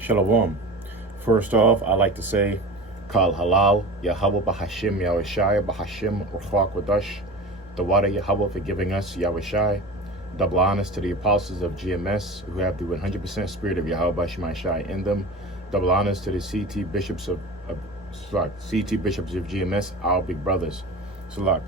Shalom. First off, I like to say, Kal Halal, Yahweh Bahashim Yahushai, Bahashim Ruach Wadash, the water Yahweh for giving us Yahushai. Double honors to the apostles of GMS who have the 100% spirit of Yahweh Shai in them. Double honors to the CT bishops of GMS, our big brothers. Salak.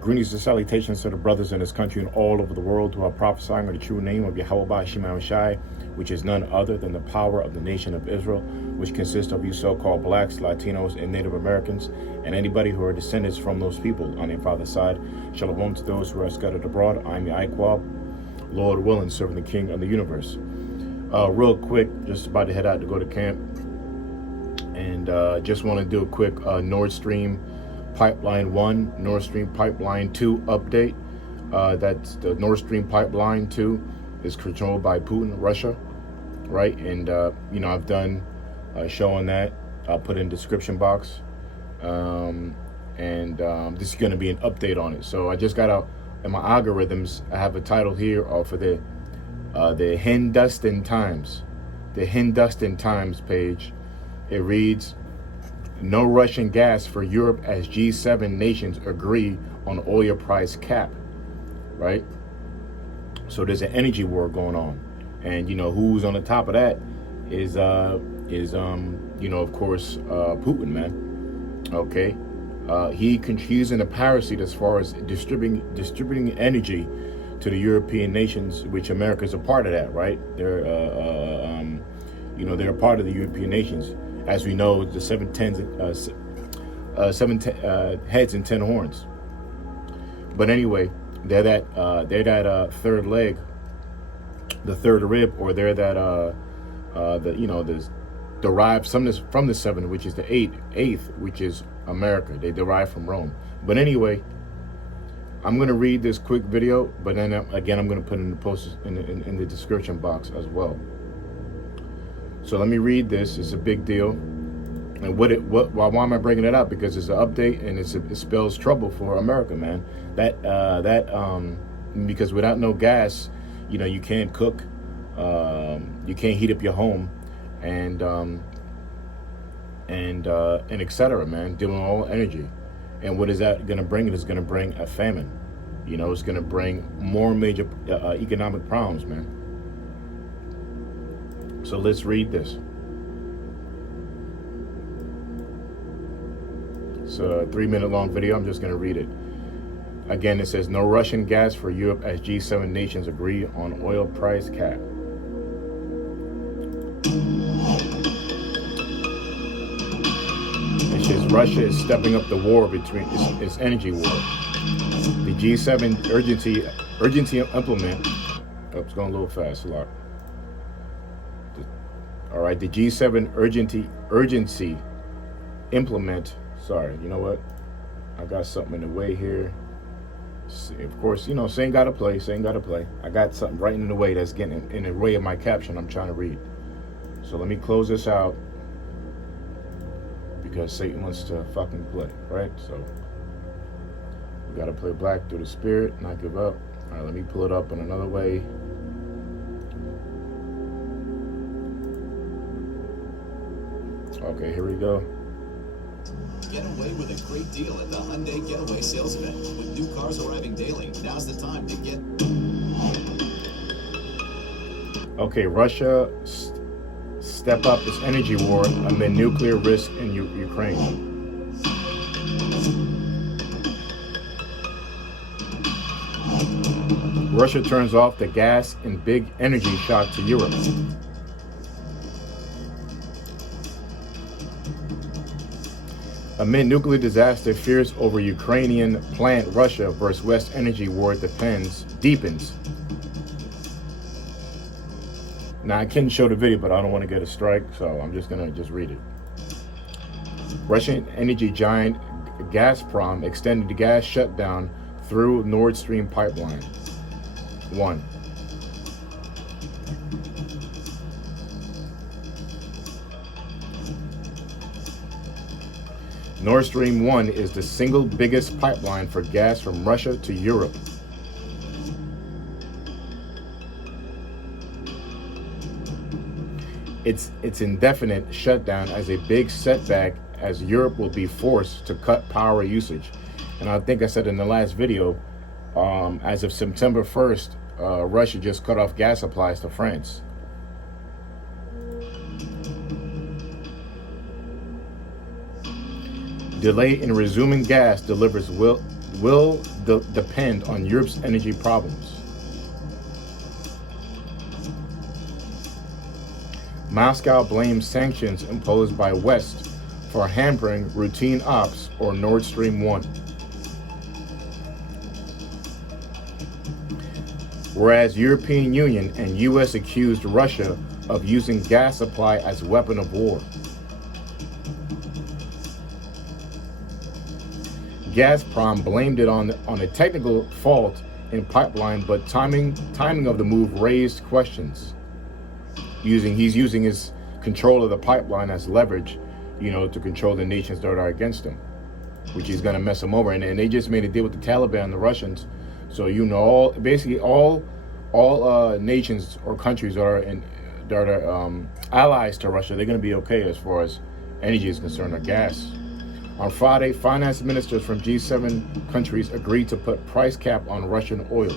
Greetings and salutations to the brothers in this country and all over the world who are prophesying of the true name of Yahweh Shai, which is none other than the power of the nation of Israel, which consists of you so-called blacks, Latinos, and Native Americans, and anybody who are descendants from those people on their father's side. Shalom to those who are scattered abroad. I'm the Iqwab, Lord willing, serving the King of the universe. Real quick, just about to head out to go to camp, and just want to do a quick Nordstream Pipeline 1, Nordstream Pipeline 2 update. That's the Nordstream Pipeline 2 is controlled by Putin, Russia, right? And, I've done a show on that. I'll put in the description box. This is going to be an update on it. So I just got out in my algorithms. I have a title here for the Hindustan Times. The Hindustan Times page. It reads, no Russian gas for Europe as G7 nations agree on oil price cap, right? So there's an energy war going on. And, who's on the top of that is of course, Putin, man. Okay. He's in a parasite as far as distributing energy to the European nations, which America is a part of that, right? They're a part of the European nations. As we know, the seven heads and 10 horns. But anyway, they're that third leg, the third rib, or they're that derived from the seven, which is the eighth, which is America. They derive from Rome. But anyway, I'm going to read this quick video, but then again, I'm going to put in the post in the description box as well. So let me read this. It's a big deal. And why am I bringing it up? Because it's an update and it spells trouble for America, man. Because without no gas, you can't cook, you can't heat up your home, and etc., man. Dealing with all energy. And what is that going to bring? It is going to bring a famine. It's going to bring more major economic problems, man. So let's read this. It's a 3-minute long video. I'm just going to read it. Again, it says, no Russian gas for Europe as G7 nations agree on oil price cap. It says Russia is stepping up the war between its energy war. The G7 urgency implement. Oh, it's going a little fast, a lot. All right, the G7 urgency implement. Sorry, you know what? I got something in the way here. Of course, saying gotta play. I got something right in the way that's getting in the way of my caption I'm trying to read. So let me close this out because Satan wants to fucking play, right? So we gotta play black through the spirit, not give up. All right, let me pull it up in another way. Okay, here we go. Get away with a great deal at the Hyundai Getaway Sales Event. With new cars arriving daily, now's the time to get... Okay, Russia step up its energy war amid nuclear risk in Ukraine. Russia turns off the gas in big energy shock to Europe. Amid nuclear disaster, fears over Ukrainian plant, Russia versus West energy war deepens. Now, I couldn't show the video, but I don't want to get a strike, so I'm just going to read it. Russian energy giant Gazprom extended the gas shutdown through Nordstream pipeline. 1. Nordstream 1 is the single biggest pipeline for gas from Russia to Europe. its indefinite shutdown as a big setback, as Europe will be forced to cut power usage. And I think I said in the last video, as of September 1st, Russia just cut off gas supplies to France. Delay in resuming gas deliveries will depend on Europe's energy problems. Moscow blames sanctions imposed by West for hampering routine ops or Nordstream 1. Whereas European Union and U.S. accused Russia of using gas supply as weapon of war. Gazprom blamed it on a technical fault in pipeline, but timing of the move raised questions. He's using his control of the pipeline as leverage, to control the nations that are against him, which is going to mess him over. And they just made a deal with the Taliban and the Russians. So all nations or countries that are allies to Russia, they're going to be okay as far as energy is concerned, or gas. On Friday, finance ministers from G7 countries agreed to put price cap on Russian oil.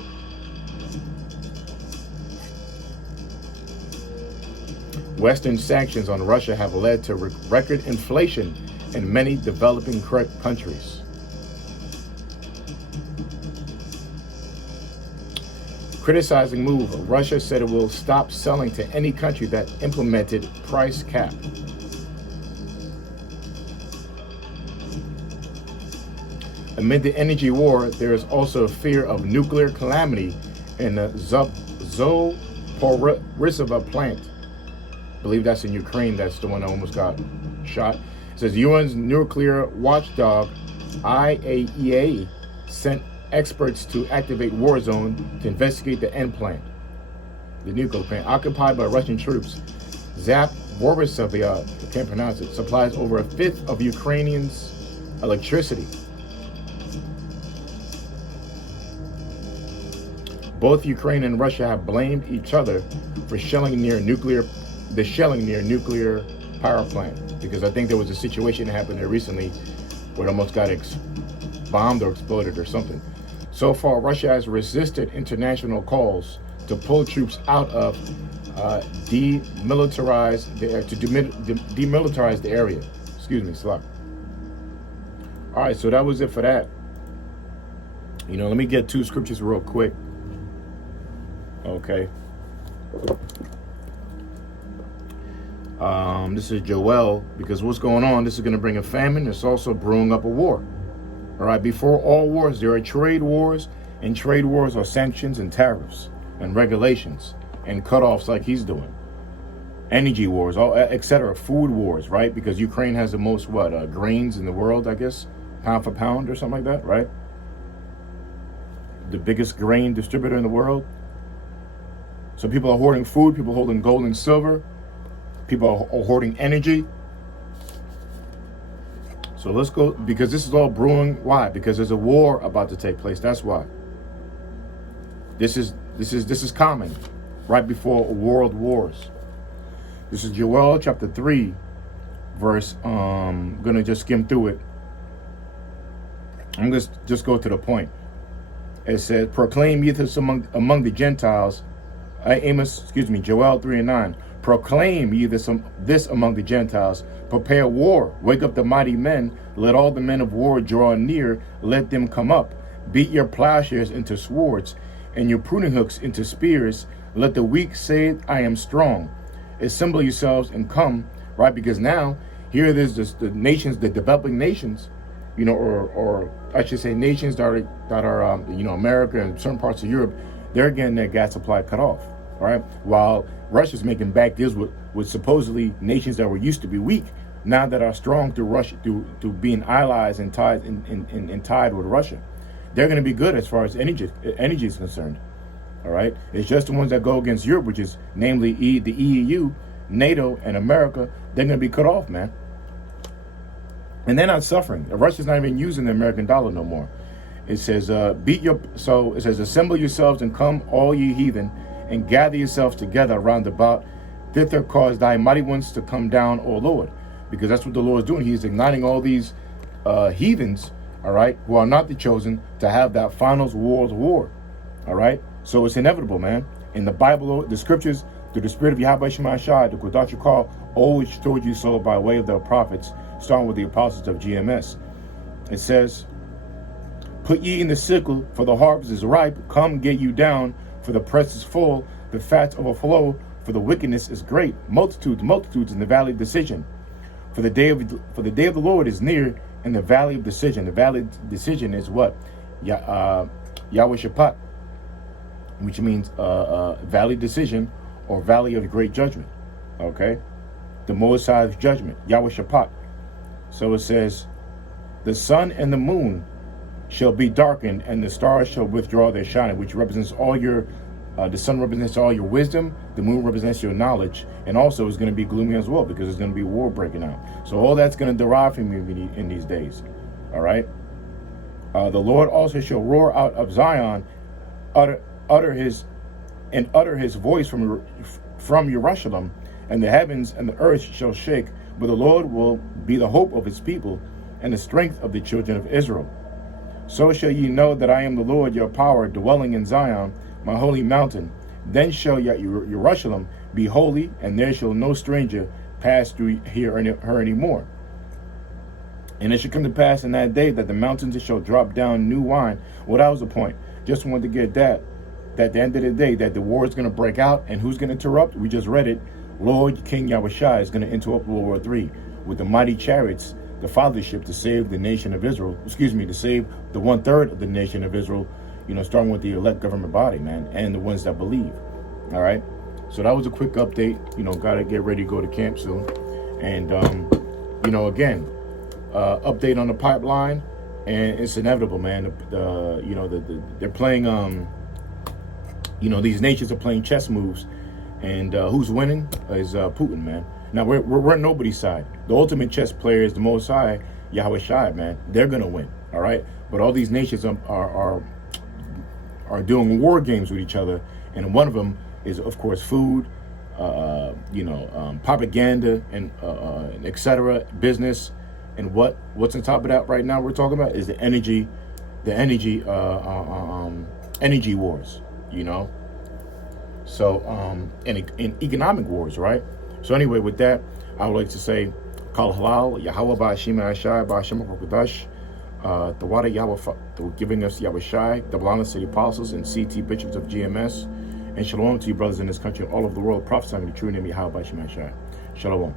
Western sanctions on Russia have led to record inflation in many developing countries. Criticizing move, Russia said it will stop selling to any country that implemented price cap. Amid the energy war, there is also a fear of nuclear calamity in the Zaporizhzhia plant. I believe that's in Ukraine. That's the one that almost got shot. It says UN's nuclear watchdog IAEA sent experts to activate war zone to investigate the end plant. The nuclear plant, occupied by Russian troops. Zaporizhzhia, I can't pronounce it, supplies over a fifth of Ukrainians' electricity. Both Ukraine and Russia have blamed each other for shelling near nuclear power plant, because I think there was a situation that happened there recently where it almost got bombed or exploded or something. So far, Russia has resisted international calls to pull troops out of demilitarize the area. Excuse me, Slack. All right, so that was it for that. Let me get two scriptures real quick. Okay. This is Joel, because what's going on, this is going to bring a famine. It's also brewing up a war. All right, before all wars, there are trade wars, and trade wars are sanctions and tariffs and regulations and cutoffs like he's doing. Energy wars, etc. Food wars, right? Because Ukraine has the most, grains in the world, I guess, pound for pound or something like that, right? The biggest grain distributor in the world. So people are hoarding food, people are holding gold and silver, people are hoarding energy. So let's go, because this is all brewing. Why? Because there's a war about to take place. That's why. This is common right before world wars. This is Joel chapter 3, verse, I'm going to just skim through it. I'm going to just go to the point. It says, proclaim ye this among the Gentiles. Joel 3:9. Proclaim ye this among the Gentiles. Prepare war. Wake up the mighty men. Let all the men of war draw near. Let them come up. Beat your plowshares into swords, and your pruning hooks into spears. Let the weak say, I am strong. Assemble yourselves and come, right? Because now, here it is, the nations, the developing nations, or I should say nations that are America and certain parts of Europe, they're getting their gas supply cut off, right? While Russia's making back deals with supposedly nations that were used to be weak, now that are strong through Russia, through being allies and tied with Russia. They're going to be good as far as energy is concerned. All right, it's just the ones that go against Europe, which is namely the EU, NATO, and America. They're going to be cut off, man. And they're not suffering. Russia's not even using the American dollar no more. It says, assemble yourselves and come, all ye heathen, and gather yourselves together round about thither cause thy mighty ones to come down, O Lord. Because that's what the Lord is doing. He's igniting all these heathens, all right, who are not the chosen, to have that final world war, all right? So it's inevitable, man. In the Bible, the scriptures, through the spirit of Yahweh Shema Shai, the Kodash call, always told you so by way of the prophets, starting with the apostles of GMS. It says, put ye in the sickle, for the harvest is ripe. Come get you down, for the press is full. The fats overflow, for the wickedness is great. Multitudes in the valley of decision. For the day of the Lord is near in the valley of decision. The valley of decision is what? Yahweh Shaphat, which means valley decision or valley of great judgment. Okay? The Most High's judgment, Yahweh Shaphat. So it says, the sun and the moon shall be darkened, and the stars shall withdraw their shining, which represents all your, the sun represents all your wisdom, the moon represents your knowledge, and also is going to be gloomy as well, because there's going to be war breaking out. So all that's going to derive from you in these days. All right? The Lord also shall roar out of Zion, utter his voice from Jerusalem, and the heavens and the earth shall shake, but the Lord will be the hope of his people, and the strength of the children of Israel. So shall ye know that I am the Lord your power, dwelling in Zion, my holy mountain. Then shall Jerusalem be holy, and there shall no stranger pass through her any more. And it shall come to pass in that day that the mountains shall drop down new wine. Well, that was the point. Just wanted to get that at the end of the day, that the war is going to break out, and who's going to interrupt? We just read it. Lord King Yahushua is going to interrupt World War III with the mighty chariots, the fathership, to save the nation of Israel. To save the 1/3 of the nation of Israel, starting with the elect government body, man, and the ones that believe. All right. So that was a quick update. Got to get ready to go to camp soon. And, again, update on the pipeline, and it's inevitable, man. They're playing, these nations are playing chess moves, and who's winning is Putin, man. Now, we're on nobody's side. The ultimate chess player is the Most High, Yahweh Shai, man. They're going to win, all right? But all these nations are doing war games with each other, and one of them is, of course, food, propaganda, and etc., business. And what's on top of that right now we're talking about is the energy wars, So, in economic wars, right? So anyway, with that, I would like to say, Kal Halal, Yahweh Ba'ashim Ashai, Ba'ashim Kodash, the water Yahweh for giving us Yahweh Shai, double honor to the apostles and CT bishops of GMS, and shalom to you brothers in this country and all over the world, prophesying the true name of Yahweh Ba'ashim Ashai. Shalom.